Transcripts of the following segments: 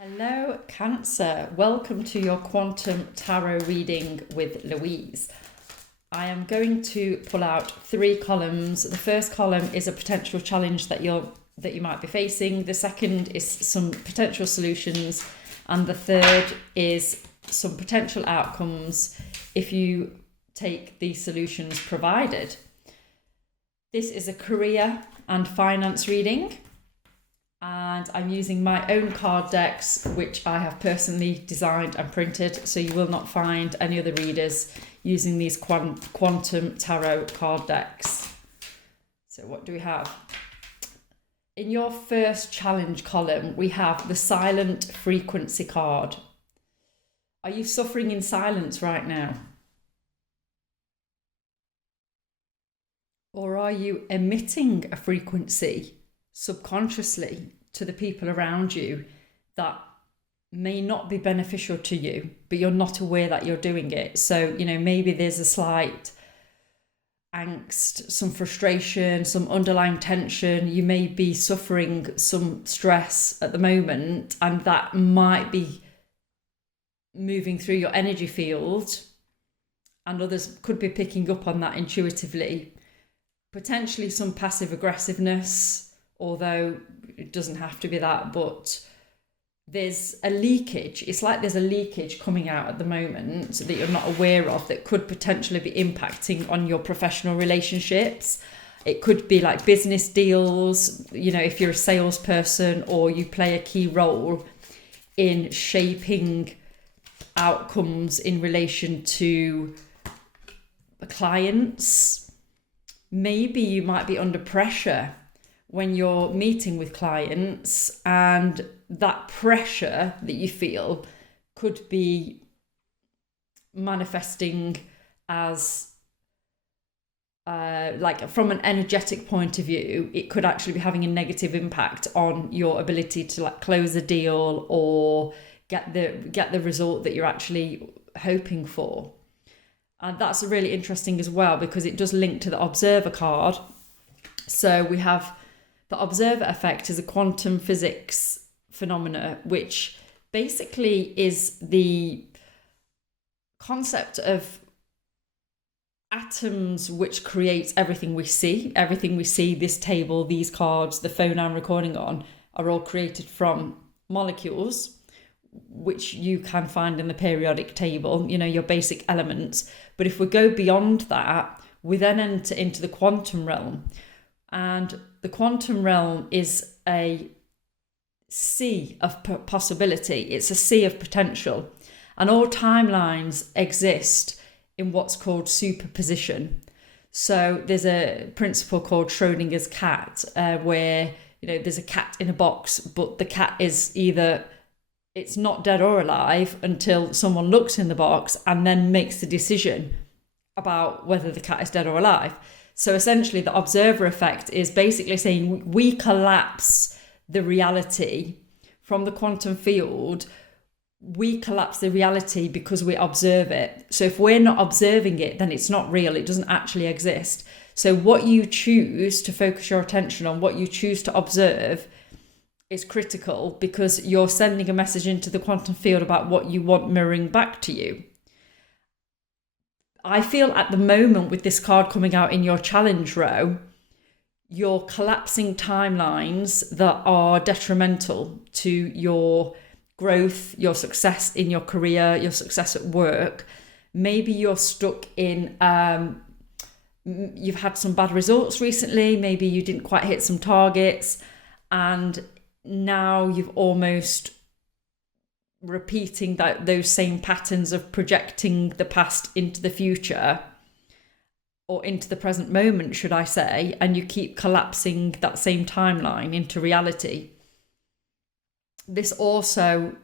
Hello, Cancer. Welcome to your Quantum Tarot reading with Louise. I am going to pull out three columns. The first column is a potential challenge that you might be facing. The second is some potential solutions, and the third is some potential outcomes if you take the solutions provided. This is a career and finance reading. And I'm using my own card decks, which I have personally designed and printed. So you will not find any other readers using these quantum tarot card decks. So what do we have? In your first challenge column, we have the silent frequency card. Are you suffering in silence right now? Or are you emitting a frequency subconsciously to the people around you that may not be beneficial to you, but you're not aware that you're doing it? So, maybe there's a slight angst, some frustration, some underlying tension. You may be suffering some stress at the moment, and that might be moving through your energy field, and others could be picking up on that intuitively. Potentially some passive aggressiveness, although it doesn't have to be that, but there's a leakage. It's like there's a leakage coming out at the moment that you're not aware of that could potentially be impacting on your professional relationships. It could be like business deals, if you're a salesperson or you play a key role in shaping outcomes in relation to clients. Maybe you might be under pressure when you're meeting with clients, and that pressure that you feel could be manifesting as like from an energetic point of view, it could actually be having a negative impact on your ability to close a deal or get the result that you're actually hoping for. And that's really interesting as well, because it does link to the observer card. So we have the observer effect is a quantum physics phenomena, which basically is the concept of atoms which creates everything we see. Everything we see, this table, these cards, the phone I'm recording on, are all created from molecules, which you can find in the periodic table, your basic elements. But if we go beyond that, we then enter into the quantum realm. And the quantum realm is a sea of possibility. It's a sea of potential. And all timelines exist in what's called superposition. So there's a principle called Schrodinger's cat, where, there's a cat in a box, but the cat is either it's not dead or alive until someone looks in the box and then makes the decision about whether the cat is dead or alive. So essentially the observer effect is basically saying we collapse the reality from the quantum field. We collapse the reality because we observe it. So if we're not observing it, then it's not real. It doesn't actually exist. So what you choose to focus your attention on, what you choose to observe, is critical, because you're sending a message into the quantum field about what you want mirroring back to you. I feel at the moment, with this card coming out in your challenge row, you're collapsing timelines that are detrimental to your growth, your success in your career, your success at work. Maybe you're stuck in, you've had some bad results recently. Maybe you didn't quite hit some targets, and now you've almost repeating those same patterns of projecting the past into the future, or into the present moment, should I say, and you keep collapsing that same timeline into reality. This also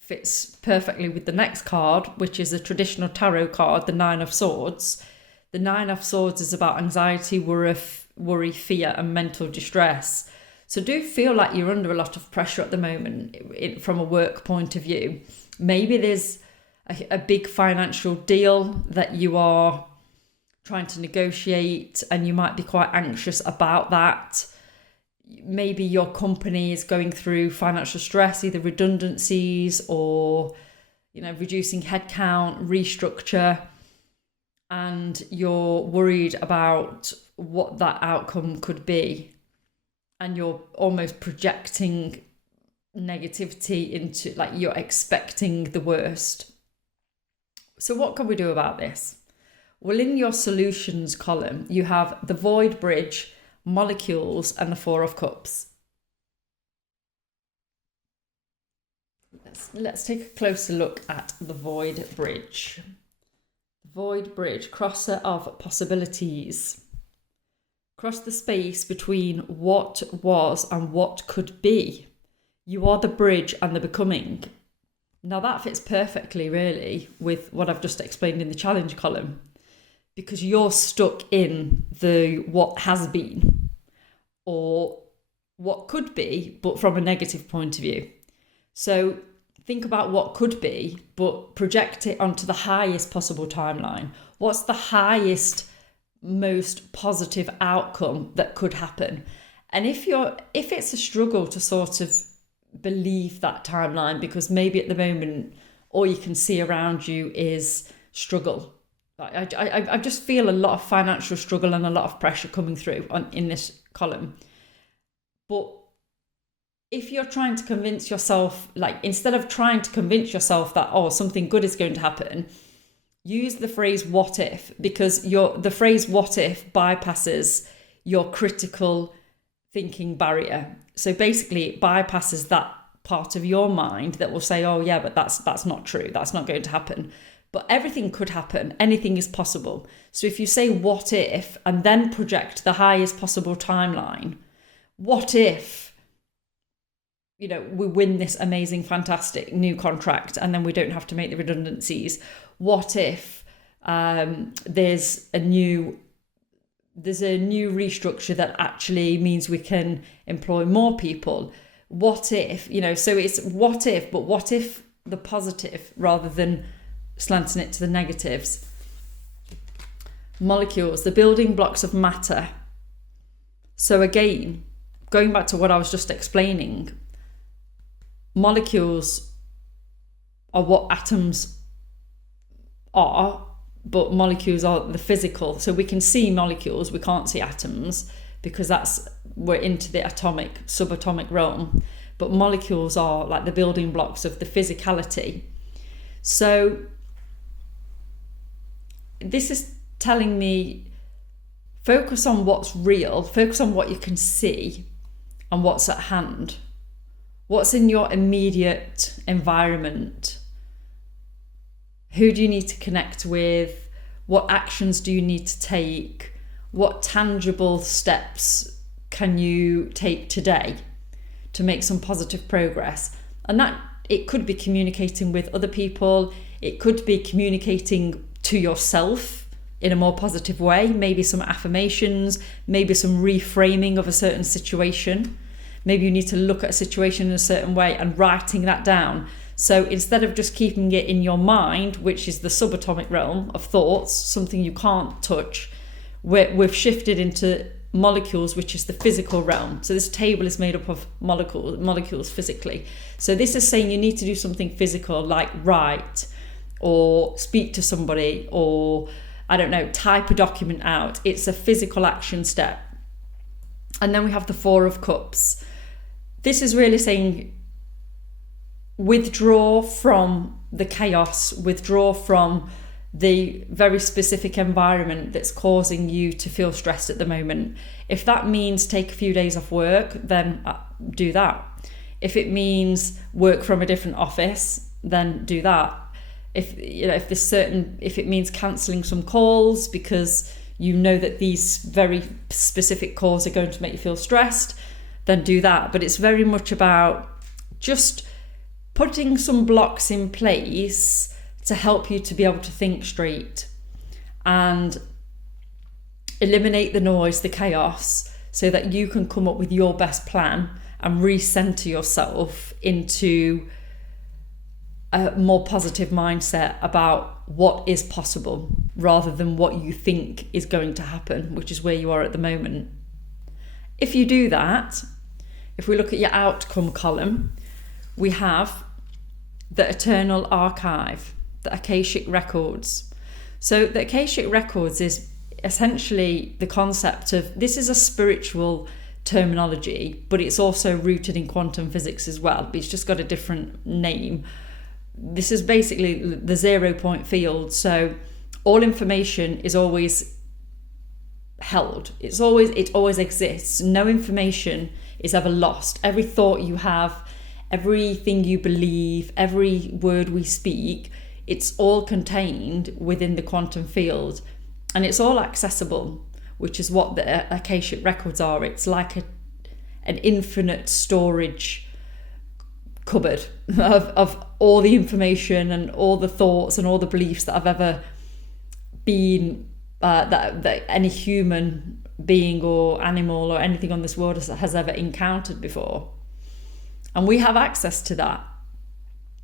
fits perfectly with the next card, which is a traditional tarot card, the Nine of Swords. The Nine of Swords is about anxiety, worry, fear, and mental distress. So do feel like you're under a lot of pressure at the moment from a work point of view. Maybe there's a big financial deal that you are trying to negotiate, and you might be quite anxious about that. maybe your company is going through financial stress, either redundancies or, reducing headcount, restructure, and you're worried about what that outcome could be. And you're almost projecting negativity into, like, you're expecting the worst. So what can we do about this? Well, in your solutions column, you have the void bridge, molecules, and the Four of Cups. Let's take a closer look at the void bridge. Void bridge, crosser of possibilities. Cross the space between what was and what could be. You are the bridge and the becoming. Now that fits perfectly, really, with what I've just explained in the challenge column, because you're stuck in the what has been or what could be, but from a negative point of view. So think about what could be, but project it onto the highest possible timeline. What's the highest, most positive outcome that could happen? And if it's a struggle to sort of believe that timeline, because maybe at the moment all you can see around you is struggle. I just feel a lot of financial struggle and a lot of pressure coming through in this column. But if you're trying to convince yourself, like, instead of trying to convince yourself that, something good is going to happen, use the phrase what if, because the phrase what if bypasses your critical thinking barrier. So basically it bypasses that part of your mind that will say, oh yeah, but that's not true. That's not going to happen. But everything could happen. Anything is possible. So if you say what if and then project the highest possible timeline, what if, we win this amazing, fantastic new contract and then we don't have to make the redundancies? What if there's a new restructure that actually means we can employ more people? What if, so it's what if, but what if the positive rather than slanting it to the negatives? Molecules, the building blocks of matter. So again, going back to what I was just explaining, molecules are what atoms are, but molecules are the physical. So we can see molecules, we can't see atoms, because we're into the atomic, subatomic realm. But molecules are like the building blocks of the physicality. So this is telling me, focus on what's real, focus on what you can see and what's at hand. What's in your immediate environment? Who do you need to connect with? What actions do you need to take? What tangible steps can you take today to make some positive progress? And that, it could be communicating with other people. It could be communicating to yourself in a more positive way. Maybe some affirmations, maybe some reframing of a certain situation. Maybe you need to look at a situation in a certain way and writing that down. So instead of just keeping it in your mind, which is the subatomic realm of thoughts, something you can't touch, we've shifted into molecules, which is the physical realm. So this table is made up of molecules physically. So this is saying you need to do something physical, like write or speak to somebody, or type a document out. It's a physical action step. And then we have the Four of Cups. This is really saying withdraw from the chaos, withdraw from the very specific environment that's causing you to feel stressed at the moment. If that means take a few days off work, then do that. If it means work from a different office, then do that. If it means cancelling some calls because you know that these very specific calls are going to make you feel stressed, then do that. But it's very much about just putting some blocks in place to help you to be able to think straight and eliminate the noise, the chaos, so that you can come up with your best plan and recenter yourself into a more positive mindset about what is possible rather than what you think is going to happen, which is where you are at the moment. If you do that, If we look at your outcome column, we have the eternal archive, the Akashic records. So the Akashic records is essentially the concept of, this is a spiritual terminology, but it's also rooted in quantum physics as well. It's just got a different name. This is basically the 0 point field. So all information is always held. It always exists. No information is ever lost. Every thought you have, everything you believe, every word we speak, it's all contained within the quantum field, and it's all accessible, which is what the Akashic records are. It's like an infinite storage cupboard of all the information and all the thoughts and all the beliefs that have ever been, that any human being or animal or anything on this world has ever encountered before. And we have access to that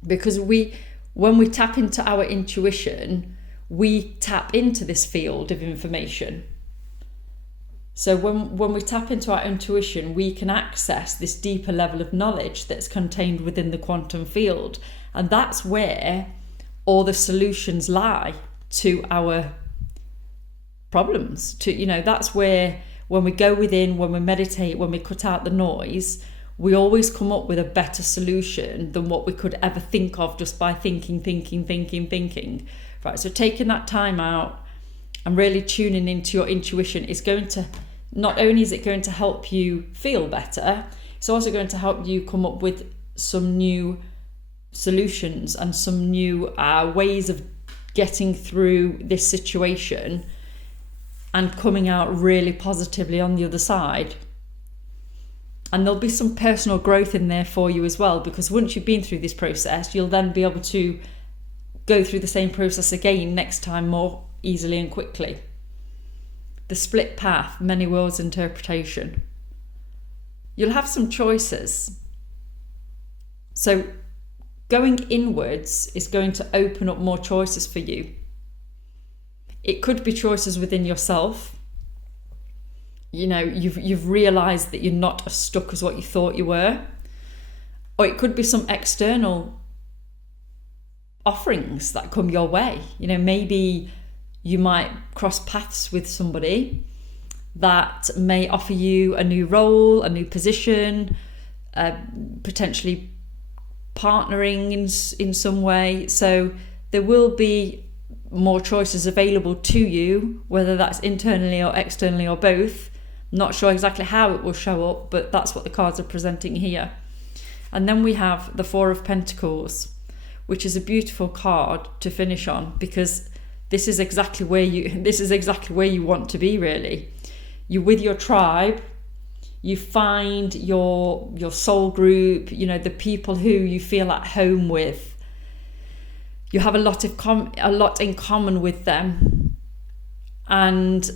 because when we tap into our intuition, we tap into this field of information. So when we tap into our intuition, we can access this deeper level of knowledge that's contained within the quantum field. And that's where all the solutions lie to our problems. That's where, when we go within, when we meditate, when we cut out the noise, we always come up with a better solution than what we could ever think of just by thinking. Right, so taking that time out and really tuning into your intuition is going to, not only is it going to help you feel better, it's also going to help you come up with some new solutions and some new ways of getting through this situation and coming out really positively on the other side. And there'll be some personal growth in there for you as well, because once you've been through this process, you'll then be able to go through the same process again next time more easily and quickly. The split path, many worlds interpretation. You'll have some choices. So going inwards is going to open up more choices for you. It could be choices within yourself. You've realized that you're not as stuck as what you thought you were. Or it could be some external offerings that come your way. Maybe you might cross paths with somebody that may offer you a new role, a new position, potentially partnering in some way. So there will be more choices available to you, whether that's internally or externally or both. Not sure exactly how it will show up, but that's what the cards are presenting here. And then we have the Four of Pentacles, which is a beautiful card to finish on, because this is exactly where you want to be, really. You're with your tribe, you find your soul group, the people who you feel at home with. You have a lot in common with them, and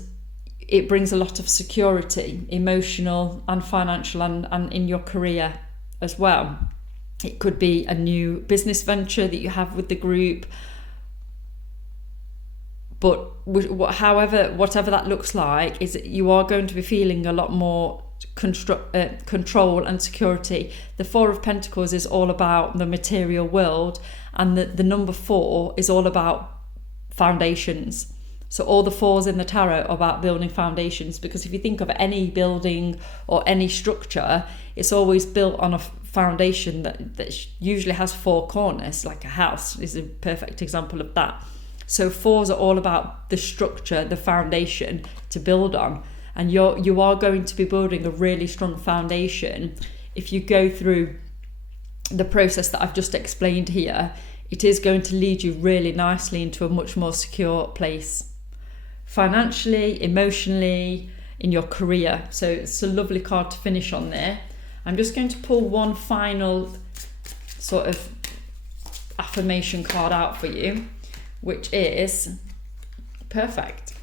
it brings a lot of security, emotional and financial, and in your career as well. It could be a new business venture that you have with the group, but whatever that looks like, is you are going to be feeling a lot more control and security. The Four of Pentacles is all about the material world, and the number 4 is all about foundations. So all the 4s in the tarot are about building foundations, because if you think of any building or any structure, it's always built on a foundation that usually has 4 corners, like a house is a perfect example of that. So 4s are all about the structure, the foundation to build on. And you are going to be building a really strong foundation if you go through the process that I've just explained here. It is going to lead you really nicely into a much more secure place, financially, emotionally, in your career. So it's a lovely card to finish on there. I'm just going to pull one final sort of affirmation card out for you, which is perfect.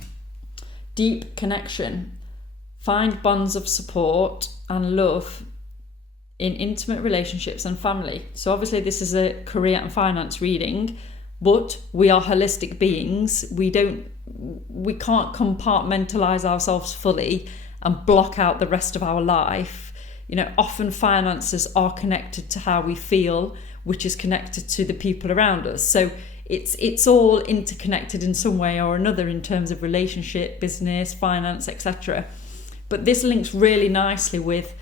Deep connection. Find bonds of support and love in intimate relationships and family. So obviously this is a career and finance reading, but we are holistic beings. We can't compartmentalize ourselves fully and block out the rest of our life. often finances are connected to how we feel, which is connected to the people around us. So it's all interconnected in some way or another in terms of relationship, business, finance, etc. But this links really nicely with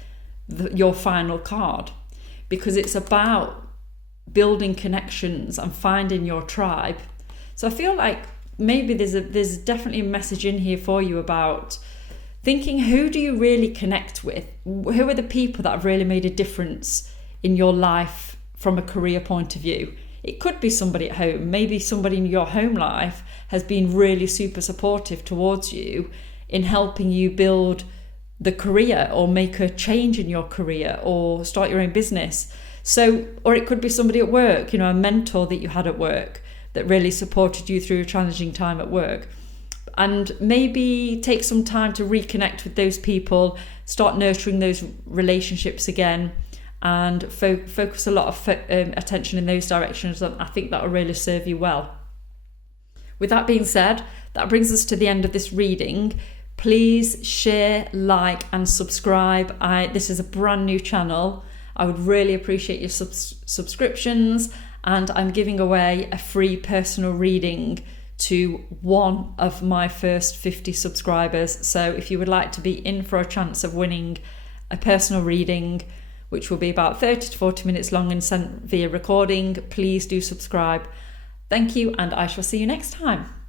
your final card, because it's about building connections and finding your tribe. So I feel like maybe there's definitely a message in here for you about thinking, who do you really connect with? Who are the people that have really made a difference in your life from a career point of view? It could be somebody at home. Maybe somebody in your home life has been really super supportive towards you in helping you build the career or make a change in your career or start your own business. So, or it could be somebody at work, a mentor that you had at work that really supported you through a challenging time at work. And maybe take some time to reconnect with those people, start nurturing those relationships again, and focus a lot of attention in those directions. And I think that will really serve you well. With that being said, that brings us to the end of this reading. Please share, like, and subscribe. This is a brand new channel. I would really appreciate your subscriptions, and I'm giving away a free personal reading to one of my first 50 subscribers. So if you would like to be in for a chance of winning a personal reading, which will be about 30 to 40 minutes long and sent via recording, please do subscribe. Thank you, and I shall see you next time.